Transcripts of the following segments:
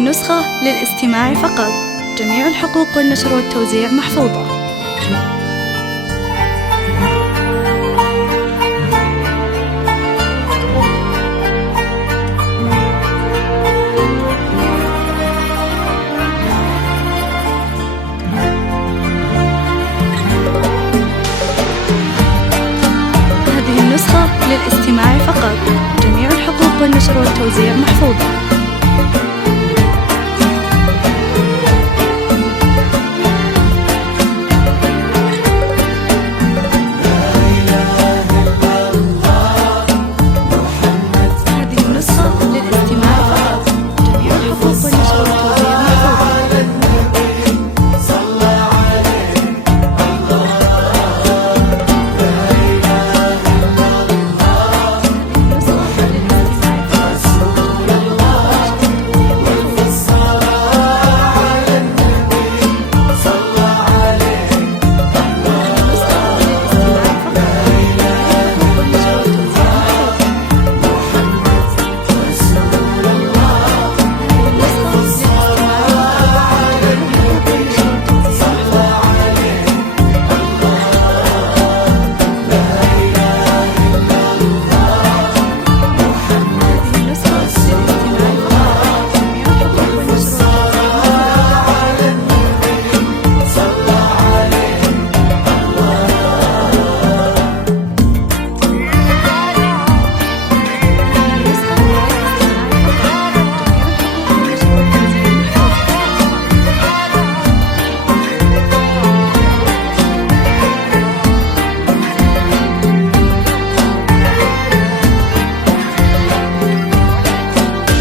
النسخة للاستماع فقط. جميع الحقوق والنشر والتوزيع محفوظة. هذه النسخة للاستماع فقط. جميع الحقوق والنشر والتوزيع محفوظة.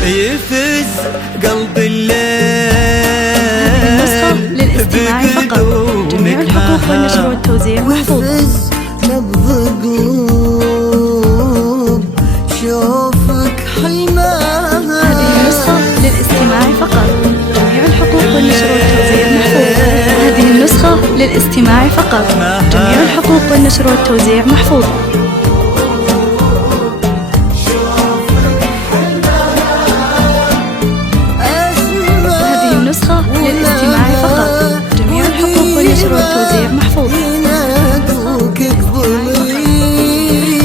يفز قلب الليل النسخة للاستماع فقط. جميع الحقوق والنشر والتوزيع محفوظة. يفز نبض قلوب شوفك حلمها. هذه النسخة للاستماع فقط. جميع الحقوق والنشر والتوزيع محفوظة. هذه النسخة للاستماع فقط. جميع الحقوق والنشر والتوزيع محفوظة. للاستماع فقط. جميع الحقوق والنشر والتوزيع محفوظة. ينادوك اقبلي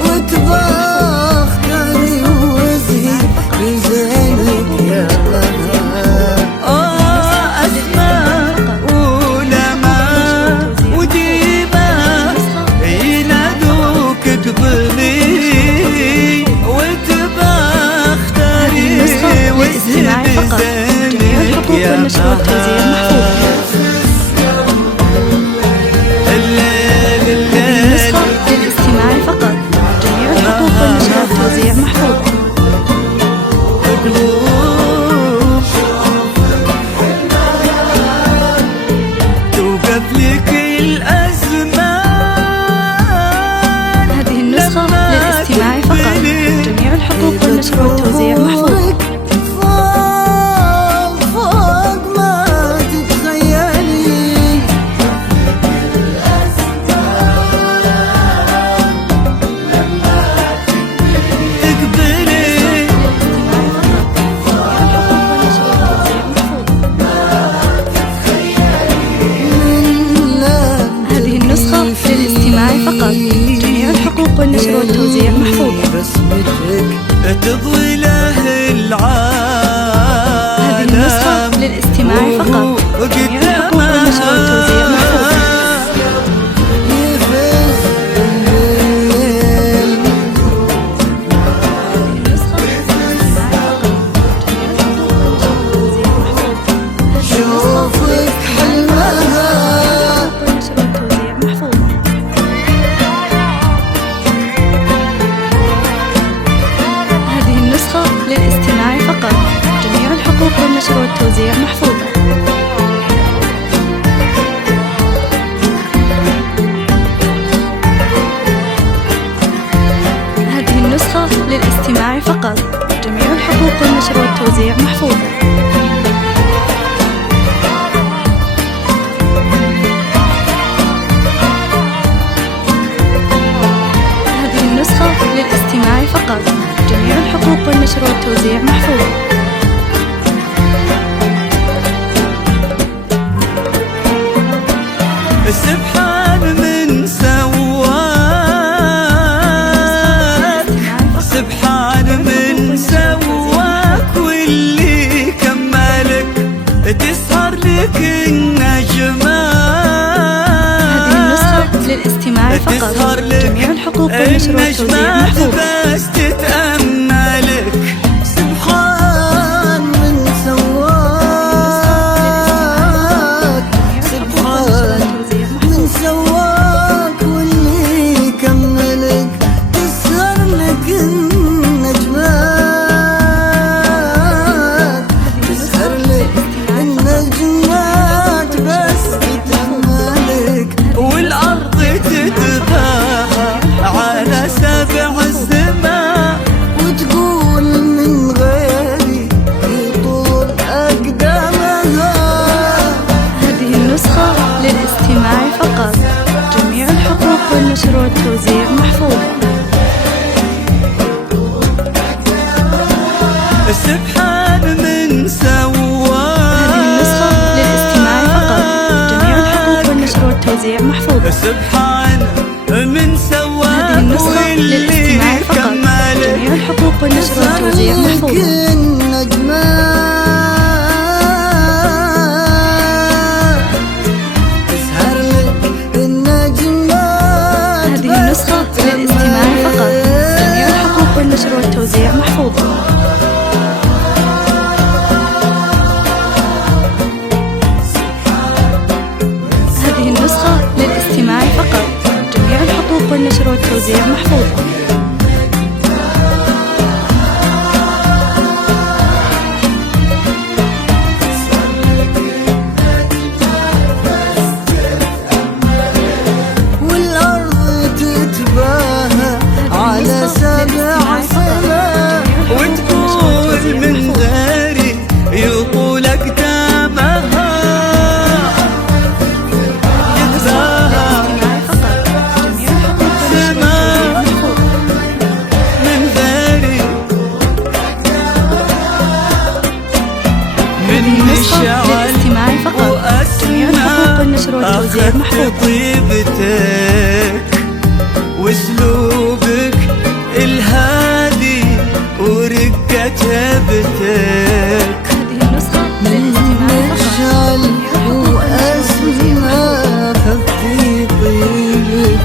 وتبختري وزهي بزينك يا أسماء ولماء وديمة. ينادوك اقبلي وتبختري وزهي جميع الحقوق والنشر والتوزيع محفوظة. النسخة للاستماع فقط. جميع الحقوق والنشر والتوزيع محفوظة. توقف لك الأزمان. هذه النسخة للاستماع فقط. جميع الحقوق والنشر والتوزيع محفوظة. فقط. جميع الحقوق والنشر والتوزيع محفوظة. بسمتك تضوي له العالم. هذه النسخة للاستماع فقط. جميع الحقوق والنشر والتوزيع محفوظة. للاستماع فقط. جميع الحقوق والنشر والتوزيع محفوظة. هذه النسخة للاستماع فقط. جميع الحقوق والنشر والتوزيع محفوظة. هذه النسخة للاستماع فقط. جميع الحقوق والنشر والتوزيع محفوظة. سبحان من سواك، سبحان من سواك واللي كملك تسهر لك النجمات. هذه النسخة للاستماع فقط، جميع الحقوق والنشر والتوزيع محفوظ. بس تتأملك سبحان من سواك، سبحان من سواك واللي يكملك تسهر لك النجمات، تسهر لك النجمات بس تتأملك، والأرض تتباهى على سبع السماء وتقول من غيري يطول أقدامها. هذه النسخة للاستماع فقط، جميع الحقوق والنشر والتوزيع محفوظة. سبحان من سواك، هذه النسخة للاستماع فقط، جميع الحقوق والنشر والتوزيع محفوظة. سبحان من سواك هذه النسخة للاستماع فقط، جميع الحقوق والنشر والتوزيع محفوظة. هذه النسخة للاستماع فقط، جميع الحقوق والنشر والتوزيع محفوظة. هذه النسخة للاستماع فقط، جميع الحقوق والنشر والتوزيع محفوظة. والأرض تتباهى على سبع سماء وتقول من غيري يطول أقدامها. للاستماع فقط، جميع الحقوق والنشر والتوزيع محفوظ. طيبتك واسلوبك الهادي ورقة هبتك، هذه النسخة للاستماع فقط، جميع الحقوق والنشر والتوزيع محفوظ.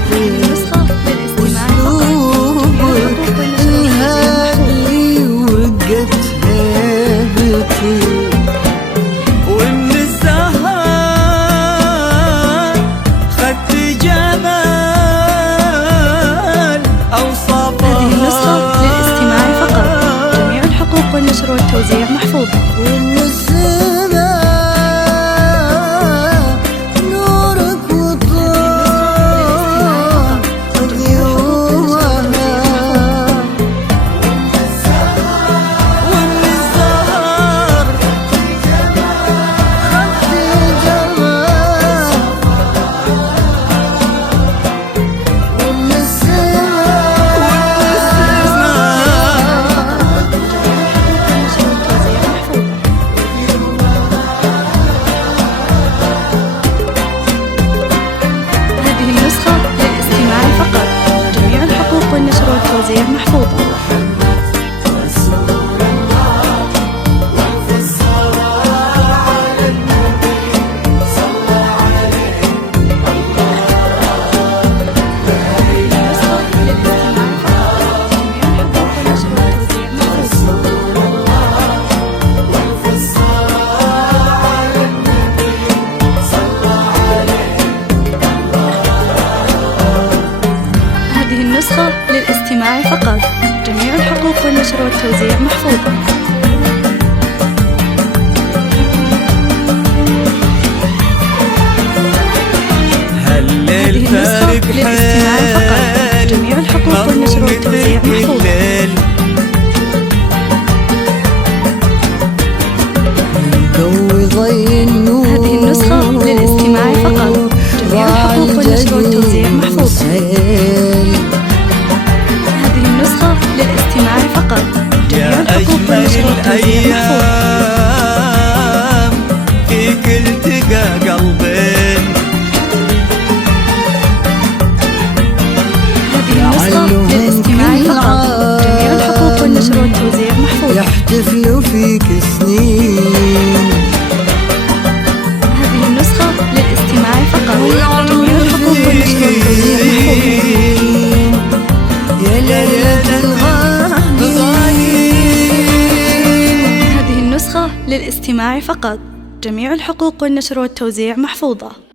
هذه النسخة للاستماع فقط، جميع الحقوق والنشر والتوزيع محفوظ. ومن السهر خدت جمال أوصافها. هذه النسخة للاستماع فقط، جميع الحقوق والنشر والتوزيع محفوظة. ومن السماء نورك وطاق غيومها، ومن السهر والتوزيع محفوظة. هذه النسخة للاستماع فقط، جميع الحقوق والنشر والتوزيع محفوظة. هذه النسخة للاستماع فقط، جميع الحقوق والنشر والتوزيع محفوظة. هذه النسخة للاستماع فقط، جميع الحقوق والنشر والتوزيع محفوظة. هذه النسخة للاستماع فقط، جميع الحقوق والنشر والتوزيع محفوظة. فيك التقى قلبين تفلو فيك سنين. هذه النسخة للاستماع فقط. جميع الحقوق والنشر والتوزيع محفوظة. يا ليلة الغالين. هذه النسخة للاستماع فقط. جميع الحقوق والنشر والتوزيع محفوظة.